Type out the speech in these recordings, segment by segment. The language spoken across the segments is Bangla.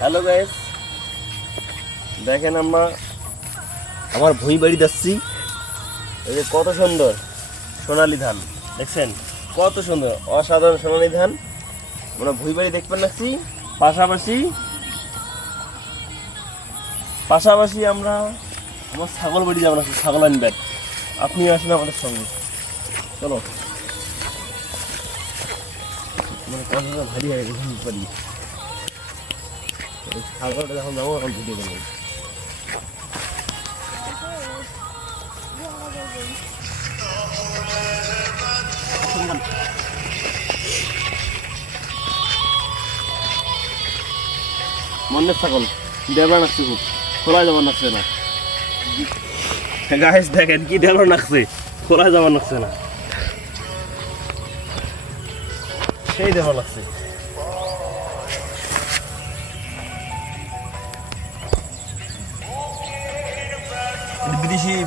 হ্যালো গাইস, দেখেন আমরা আমার ভুঁই বাড়ি যাচ্ছি। এই যে কত সুন্দর সোনালী ধান দেখছেন, কত সুন্দর অসাধারণ সোনালী ধান। আমরা ভুঁই বাড়ি দেখবেন নাচ্ছি, পাশাপাশি আমরা আমার ছাগল বাড়ি যাবো নাচ্ছি, ছাগল আনবেন। আপনি আসেন আমাদের সঙ্গে, চলো। মানে কথাটা ভারী হয়ে গেছে বাড়ি, ছাগলটা যখন যাবো এখন ভিডিও করবো। মনের ছাগল দেবরা নাকছে, খুব খোলায় যাবার নাকছে না। গাইস দেখেন কি দেবরা নাকছে, খোলায় যাবার নাকছে না, সেই দেবরা লাগছে।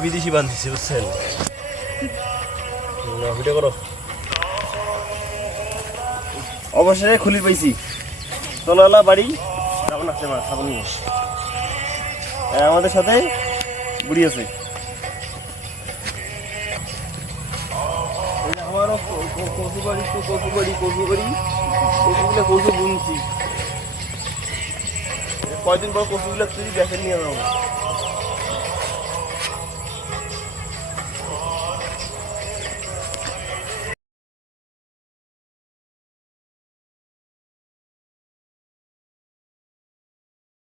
বিদেশি বাঁধছে বুঝছেন। ভিডিও করো। অবশ্যই খুলি পাইছি, তোলালা বাড়ি কেমন আছে মা খাবো নিয়ে। আমাদের সাথে বুড়ি আছে, আমারও কচু বাড়ি কচুগুলো বুনছি। কয়দিন পর কচুগুলো তুই দেখে নিয়ে যাবো।